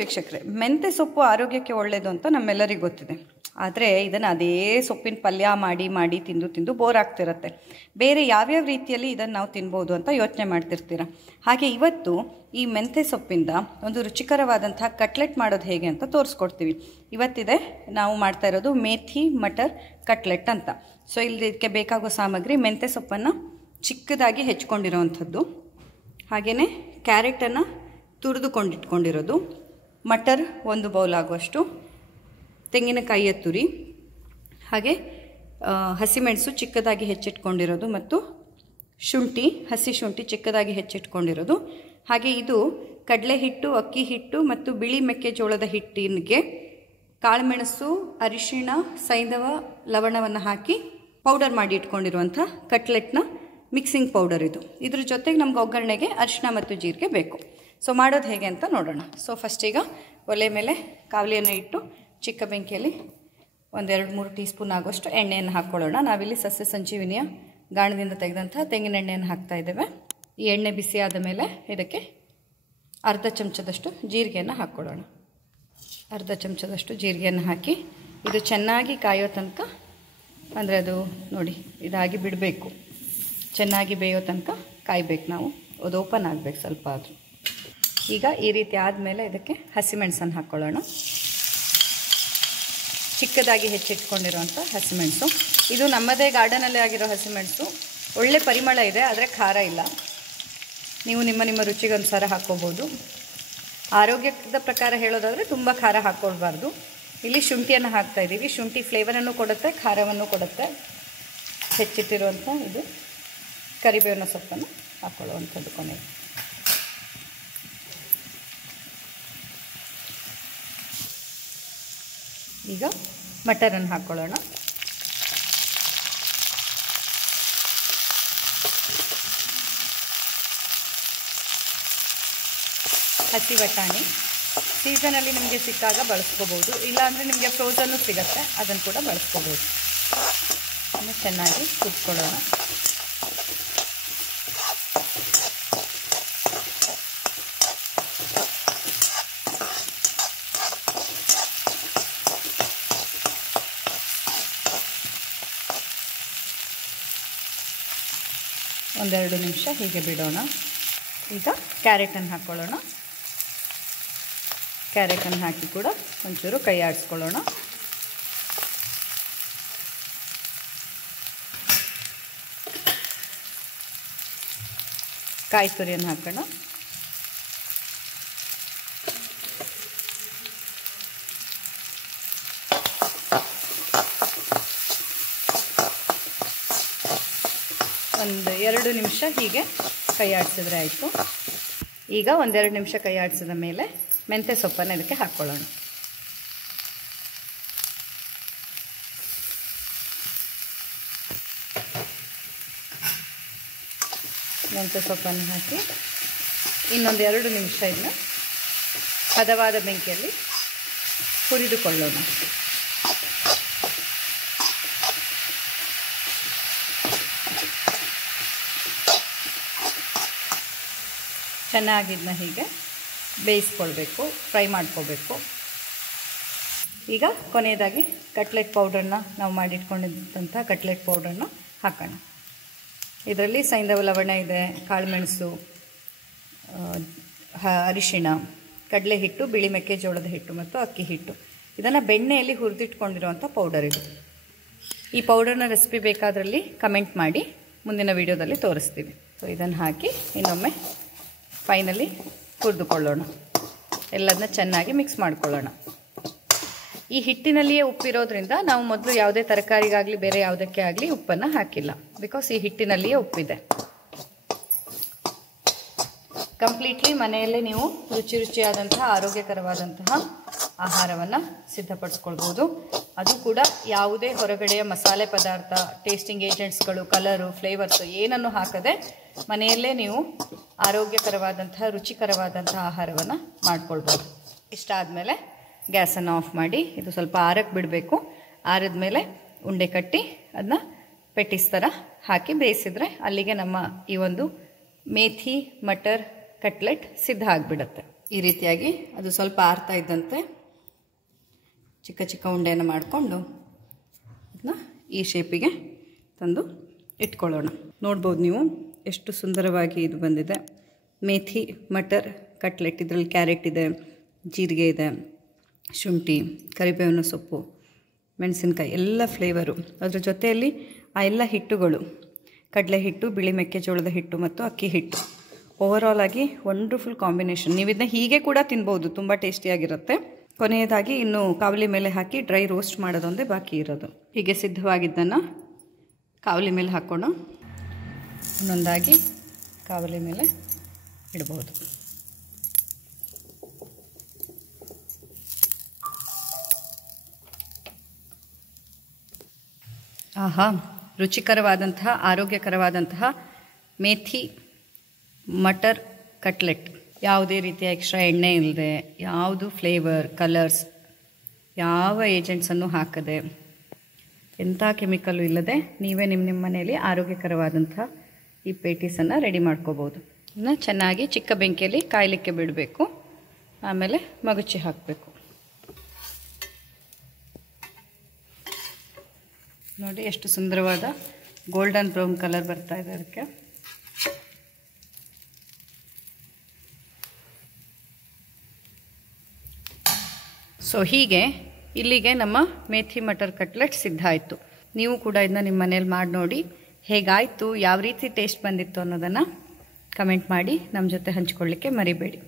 ವೀಕ್ಷಕರೇ, ಮೆಂತ್ಯ ಸೊಪ್ಪು ಆರೋಗ್ಯಕ್ಕೆ ಒಳ್ಳೆಯದು ಅಂತ ನಮ್ಮೆಲ್ಲರಿಗೂ ಗೊತ್ತಿದೆ. ಆದರೆ ಇದನ್ನು ಅದೇ ಸೊಪ್ಪಿನ ಪಲ್ಯ ಮಾಡಿ ತಿಂದು ಬೋರ್ ಆಗ್ತಿರುತ್ತೆ. ಬೇರೆ ಯಾವ್ಯಾವ ರೀತಿಯಲ್ಲಿ ಇದನ್ನು ನಾವು ತಿನ್ಬೋದು ಅಂತ ಯೋಚನೆ ಮಾಡ್ತಿರ್ತೀರ. ಹಾಗೆ ಇವತ್ತು ಈ ಮೆಂತ್ಯ ಸೊಪ್ಪಿಂದ ಒಂದು ರುಚಿಕರವಾದಂತಹ ಕಟ್ಲೆಟ್ ಮಾಡೋದು ಹೇಗೆ ಅಂತ ತೋರಿಸ್ಕೊಡ್ತೀವಿ. ಇವತ್ತಿದೆ ನಾವು ಮಾಡ್ತಾ ಇರೋದು ಮೇಥಿ ಮಟರ್ ಕಟ್ಲೆಟ್ ಅಂತ. ಸೊ ಇದಕ್ಕೆ ಬೇಕಾಗೋ ಸಾಮಗ್ರಿ ಮೆಂತ್ಯ ಸೊಪ್ಪನ್ನು ಚಿಕ್ಕದಾಗಿ ಹೆಚ್ಕೊಂಡಿರೋವಂಥದ್ದು, ಹಾಗೆಯೇ ಕ್ಯಾರೆಟನ್ನು ತುರಿದುಕೊಂಡಿಟ್ಕೊಂಡಿರೋದು, ಮಟರ್ 1 ಬೌಲ್ ಆಗುವಷ್ಟು, ತೆಂಗಿನಕಾಯಿಯ ತುರಿ, ಹಾಗೆ ಹಸಿಮೆಣಸು ಚಿಕ್ಕದಾಗಿ ಹೆಚ್ಚಿಟ್ಕೊಂಡಿರೋದು, ಮತ್ತು ಶುಂಠಿ, ಹಸಿ ಶುಂಠಿ ಚಿಕ್ಕದಾಗಿ ಹೆಚ್ಚಿಟ್ಕೊಂಡಿರೋದು. ಹಾಗೆ ಇದು ಕಡಲೆ ಹಿಟ್ಟು, ಅಕ್ಕಿ ಹಿಟ್ಟು ಮತ್ತು ಬಿಳಿ ಮೆಕ್ಕೆಜೋಳದ ಹಿಟ್ಟಿಗೆ ಕಾಳುಮೆಣಸು, ಅರಿಶಿಣ, ಸೈಂಧವ, ಲವಣವನ್ನು ಹಾಕಿ ಪೌಡರ್ ಮಾಡಿ ಇಟ್ಕೊಂಡಿರುವಂಥ ಕಟ್ಲೆಟ್ನ ಮಿಕ್ಸಿಂಗ್ ಪೌಡರ್ ಇದು. ಇದ್ರ ಜೊತೆಗೆ ನಮ್ಗೆ ಒಗ್ಗರಣೆಗೆ ಅರಿಶಿಣ ಮತ್ತು ಜೀರಿಗೆ ಬೇಕು. ಸೊ ಮಾಡೋದು ಹೇಗೆ ಅಂತ ನೋಡೋಣ. ಸೊ ಫಸ್ಟ್ ಈಗ ಒಲೆ ಮೇಲೆ ಕಾವಲಿಯನ್ನು ಇಟ್ಟು ಚಿಕ್ಕ ಬೆಂಕಿಯಲ್ಲಿ 1-2-3 ಟೀ ಸ್ಪೂನ್ ಆಗುವಷ್ಟು ಎಣ್ಣೆಯನ್ನು ಹಾಕ್ಕೊಳ್ಳೋಣ. ನಾವಿಲ್ಲಿ ಸಸ್ಯ ಸಂಜೀವಿನಿಯ ಗಾಣದಿಂದ ತೆಗೆದಂಥ ತೆಂಗಿನ ಎಣ್ಣೆಯನ್ನು ಹಾಕ್ತಾ ಇದ್ದೇವೆ. ಈ ಎಣ್ಣೆ ಬಿಸಿ ಆದ ಮೇಲೆ ಇದಕ್ಕೆ ಅರ್ಧ ಚಮಚದಷ್ಟು ಜೀರಿಗೆಯನ್ನು ಹಾಕ್ಕೊಳ್ಳೋಣ. ಅರ್ಧ ಚಮಚದಷ್ಟು ಜೀರಿಗೆಯನ್ನು ಹಾಕಿ ಇದು ಚೆನ್ನಾಗಿ ಕಾಯೋ ತನಕ, ಅಂದರೆ ಅದು ನೋಡಿ ಇದಾಗಿ ಬಿಡಬೇಕು, ಚೆನ್ನಾಗಿ ಬೇಯೋ ತನಕ ಕಾಯಬೇಕು ನಾವು. ಅದು ಓಪನ್ ಆಗಬೇಕು ಸ್ವಲ್ಪ ಆದರೂ. ಈಗ ಈ ರೀತಿ ಆದಮೇಲೆ ಇದಕ್ಕೆ ಹಸಿಮೆಣಸನ್ನು ಹಾಕ್ಕೊಳ್ಳೋಣ. ಚಿಕ್ಕದಾಗಿ ಹೆಚ್ಚಿಟ್ಕೊಂಡಿರೋಂಥ ಹಸಿಮೆಣಸು. ಇದು ನಮ್ಮದೇ ಗಾರ್ಡನಲ್ಲೇ ಆಗಿರೋ ಹಸಿಮೆಣಸು. ಒಳ್ಳೆ ಪರಿಮಳ ಇದೆ, ಆದರೆ ಖಾರ ಇಲ್ಲ. ನೀವು ನಿಮ್ಮ ರುಚಿಗೆ ಅನುಸಾರ ಹಾಕ್ಕೋಬೋದು. ಆರೋಗ್ಯದ ಪ್ರಕಾರ ಹೇಳೋದಾದರೆ ತುಂಬ ಖಾರ ಹಾಕ್ಕೊಳ್ಬಾರ್ದು. ಇಲ್ಲಿ ಶುಂಠಿಯನ್ನು ಹಾಕ್ತಾಯಿದ್ದೀವಿ. ಶುಂಠಿ ಫ್ಲೇವರನ್ನು ಕೊಡುತ್ತೆ, ಖಾರವನ್ನು ಕೊಡುತ್ತೆ. ಹೆಚ್ಚಿಟ್ಟಿರುವಂಥ ಇದು ಕರಿಬೇವಿನ ಸೊಪ್ಪನ್ನು ಹಾಕ್ಕೊಳ್ಳುವಂಥದ್ದು ಕೊನೆಗೆ. ಈಗ ಮಟರನ್ನು ಹಾಕ್ಕೊಳ್ಳೋಣ. ಹಸಿ ಬಟಾಣಿ ಸೀಸನಲ್ಲಿ ನಿಮಗೆ ಸಿಕ್ಕಾಗ ಬಳಸ್ಕೋಬೋದು, ಇಲ್ಲಾಂದರೆ ನಿಮಗೆ ಫ್ರೋಝನ್ನು ಸಿಗುತ್ತೆ, ಅದನ್ನು ಕೂಡ ಬಳಸ್ಕೋಬೋದು. ಅದನ್ನು ಚೆನ್ನಾಗಿ ಕುದಿಸ್ಕೊಳ್ಳೋಣ. ಒಂದೆರಡು ನಿಮಿಷ ಹೀಗೆ ಬಿಡೋಣ. ಈಗ ಕ್ಯಾರೆಟನ್ನು ಹಾಕ್ಕೊಳ್ಳೋಣ. ಕ್ಯಾರೆಟನ್ನು ಹಾಕಿ ಕೂಡ ಒಂಚೂರು ಕೈ ಆಡಿಸ್ಕೊಳ್ಳೋಣ. ಕಾಯಿ ತುರಿಯನ್ನು ಹಾಕೋಣ. ಒಂದು 2 ನಿಮಿಷ ಹೀಗೆ ಕೈ ಆಡಿಸಿದ್ರೆ ಆಯಿತು. ಈಗ 1-2 ನಿಮಿಷ ಕೈ ಆಡಿಸಿದ ಮೇಲೆ ಮೆಂತ್ಯ ಸೊಪ್ಪನ್ನು ಇದಕ್ಕೆ ಹಾಕ್ಕೊಳ್ಳೋಣ. ಮೆಂತ್ಯ ಸೊಪ್ಪನ್ನು ಹಾಕಿ ಇನ್ನೊಂದು 2 ನಿಮಿಷ ಇದನ್ನ ಹದವಾದ ಬೆಂಕಿಯಲ್ಲಿ ಹುರಿದುಕೊಳ್ಳೋಣ. ಚೆನ್ನಾಗಿದ್ದನ್ನ ಹೀಗೆ ಬೇಯಿಸ್ಕೊಳ್ಬೇಕು, ಫ್ರೈ ಮಾಡ್ಕೋಬೇಕು. ಈಗ ಕೊನೆಯದಾಗಿ ಕಟ್ಲೆಟ್ ಪೌಡ್ರನ್ನ, ನಾವು ಮಾಡಿಟ್ಕೊಂಡಿದ್ದಂಥ ಕಟ್ಲೆಟ್ ಪೌಡ್ರನ್ನ ಹಾಕೋಣ. ಇದರಲ್ಲಿ ಸೈಂಧವ ಲವಣ ಇದೆ, ಕಾಳುಮೆಣಸು, ಅರಿಶಿಣ, ಕಡಲೆ ಹಿಟ್ಟು, ಬಿಳಿ ಮೆಕ್ಕೆಜೋಳದ ಹಿಟ್ಟು ಮತ್ತು ಅಕ್ಕಿ ಹಿಟ್ಟು. ಇದನ್ನು ಬೆಣ್ಣೆಯಲ್ಲಿ ಹುರಿದಿಟ್ಕೊಂಡಿರುವಂಥ ಪೌಡರ್ ಇದು. ಈ ಪೌಡರ್ನ ರೆಸಿಪಿ ಬೇಕಾದ್ರಲ್ಲಿ ಕಮೆಂಟ್ ಮಾಡಿ, ಮುಂದಿನ ವಿಡಿಯೋದಲ್ಲಿ ತೋರಿಸ್ತೀವಿ. ಸೊ ಇದನ್ನು ಹಾಕಿ ಇನ್ನೊಮ್ಮೆ ಫೈನಲಿ ಹುರಿದುಕೊಳ್ಳೋಣ. ಎಲ್ಲದನ್ನ ಚೆನ್ನಾಗಿ ಮಿಕ್ಸ್ ಮಾಡ್ಕೊಳ್ಳೋಣ. ಈ ಹಿಟ್ಟಿನಲ್ಲಿಯೇ ಉಪ್ಪಿರೋದ್ರಿಂದ ನಾವು ಮೊದಲು ಯಾವುದೇ ತರಕಾರಿಗಾಗಲಿ ಬೇರೆ ಯಾವುದಕ್ಕೆ ಆಗಲಿ ಉಪ್ಪನ್ನು ಹಾಕಿಲ್ಲ, ಬಿಕಾಸ್ ಈ ಹಿಟ್ಟಿನಲ್ಲಿಯೇ ಉಪ್ಪಿದೆ. ಕಂಪ್ಲೀಟ್ಲಿ ಮನೆಯಲ್ಲೇ ನೀವು ರುಚಿಯಾದಂತಹ ಆರೋಗ್ಯಕರವಾದಂತಹ ಆಹಾರವನ್ನು ಸಿದ್ಧಪಡಿಸ್ಕೊಳ್ಬೋದು. ಅದು ಕೂಡ ಯಾವುದೇ ಹೊರಗಡೆಯ ಮಸಾಲೆ ಪದಾರ್ಥ, ಟೇಸ್ಟಿಂಗ್ ಏಜೆಂಟ್ಸ್ಗಳು, ಕಲರು, ಫ್ಲೇವರ್ಸು ಏನನ್ನು ಹಾಕದೆ ಮನೆಯಲ್ಲೇ ನೀವು ಆರೋಗ್ಯಕರವಾದಂತಹ ರುಚಿಕರವಾದಂತಹ ಆಹಾರವನ್ನು ಮಾಡ್ಕೊಳ್ಬೋದು. ಇಷ್ಟಾದಮೇಲೆ ಗ್ಯಾಸನ್ನು ಆಫ್ ಮಾಡಿ ಇದು ಸ್ವಲ್ಪ ಆರಕ್ಕೆ ಬಿಡಬೇಕು. ಆರಿದ ಮೇಲೆ ಉಂಡೆ ಕಟ್ಟಿ ಅದನ್ನ ಪೆಟಿಸ್ ಥರ ಹಾಕಿ ಬೇಯಿಸಿದ್ರೆ ಅಲ್ಲಿಗೆ ನಮ್ಮ ಈ ಒಂದು ಮೇಥಿ ಮಟರ್ ಕಟ್ಲೆಟ್ ಸಿದ್ಧ ಆಗಿಬಿಡುತ್ತೆ. ಈ ರೀತಿಯಾಗಿ ಅದು ಸ್ವಲ್ಪ ಆರ್ತಾ ಇದ್ದಂತೆ ಚಿಕ್ಕ ಚಿಕ್ಕ ಉಂಡೆಯನ್ನು ಮಾಡಿಕೊಂಡು ಅದನ್ನ ಈ ಶೇಪಿಗೆ ತಂದು ಇಟ್ಕೊಳ್ಳೋಣ. ನೋಡ್ಬೋದು ನೀವು ಎಷ್ಟು ಸುಂದರವಾಗಿ ಇದು ಬಂದಿದೆ. ಮೇಥಿ ಮಟರ್ ಕಟ್ಲೆಟ್. ಇದರಲ್ಲಿ ಕ್ಯಾರೆಟ್ ಇದೆ, ಜೀರಿಗೆ ಇದೆ, ಶುಂಠಿ, ಕರಿಬೇವಿನ ಸೊಪ್ಪು, ಮೆಣಸಿನ್ಕಾಯಿ ಎಲ್ಲ ಫ್ಲೇವರು. ಅದರ ಜೊತೆಯಲ್ಲಿ ಆ ಎಲ್ಲ ಹಿಟ್ಟುಗಳು, ಕಡಲೆ ಹಿಟ್ಟು, ಬಿಳಿ ಮೆಕ್ಕೆಜೋಳದ ಹಿಟ್ಟು ಮತ್ತು ಅಕ್ಕಿ ಹಿಟ್ಟು. ಓವರಾಲ್ ಆಗಿ ವಂಡರ್ಫುಲ್ ಕಾಂಬಿನೇಷನ್. ನೀವು ಇದನ್ನ ಹೀಗೆ ಕೂಡ ತಿನ್ಬೋದು, ತುಂಬ ಟೇಸ್ಟಿಯಾಗಿರುತ್ತೆ. ಕೊನೆಯದಾಗಿ ಇನ್ನು ಕಾವಲಿ ಮೇಲೆ ಹಾಕಿ ಡ್ರೈ ರೋಸ್ಟ್ ಮಾಡೋದೊಂದೇ ಬಾಕಿ ಇರೋದು. ಹೀಗೆ ಸಿದ್ಧವಾಗಿದ್ದನ್ನು ಕಾವಲಿ ಮೇಲೆ ಹಾಕೋಣ. ಒಂದೊಂದಾಗಿ ಕಾವಲಿ ಮೇಲೆ ಇಡಬಹುದು. ಆಹಾ, ರುಚಿಕರವಾದಂತಹ ಆರೋಗ್ಯಕರವಾದಂತಹ ಮೇಥಿ ಮಟರ್ ಕಟ್ಲೆಟ್. ಯಾವುದೇ ರೀತಿಯ ಎಕ್ಸ್ಟ್ರಾ ಎಣ್ಣೆ ಇಲ್ಲದೆ, ಯಾವುದು ಫ್ಲೇವರ್, ಕಲರ್ಸ್, ಯಾವ ಏಜೆಂಟ್ಸನ್ನು ಹಾಕದೆ, ಎಂಥ ಕೆಮಿಕಲ್ಲು ಇಲ್ಲದೆ ನೀವೇ ನಿಮ್ಮ ಮನೆಯಲ್ಲಿ ಆರೋಗ್ಯಕರವಾದಂಥ ಈ ಪೇಟೀಸನ್ನು ರೆಡಿ ಮಾಡ್ಕೋಬೋದು. ಇನ್ನು ಚೆನ್ನಾಗಿ ಚಿಕ್ಕ ಬೆಂಕಿಯಲ್ಲಿ ಕಾಯಲಿಕ್ಕೆ ಬಿಡಬೇಕು. ಆಮೇಲೆ ಮಗುಚಿ ಹಾಕಬೇಕು. ನೋಡಿ ಎಷ್ಟು ಸುಂದರವಾದ ಗೋಲ್ಡನ್ ಬ್ರೌನ್ ಕಲರ್ ಬರ್ತಾ ಇದೆ ಅದಕ್ಕೆ. ಸೊ ಹೀಗೆ ಇಲ್ಲಿಗೆ ನಮ್ಮ ಮೇಥಿ ಮಟರ್ ಕಟ್ಲೆಟ್ ಸಿದ್ಧ ಆಯಿತು. ನೀವು ಕೂಡ ಇದನ್ನ ನಿಮ್ಮ ಮನೇಲಿ ಮಾಡಿ ನೋಡಿ. ಹೇಗಾಯಿತು, ಯಾವ ರೀತಿ ಟೇಸ್ಟ್ ಬಂದಿತ್ತು ಅನ್ನೋದನ್ನು ಕಮೆಂಟ್ ಮಾಡಿ ನಮ್ಮ ಜೊತೆ ಹಂಚ್ಕೊಳ್ಳಿಕ್ಕೆ ಮರಿಬೇಡಿ.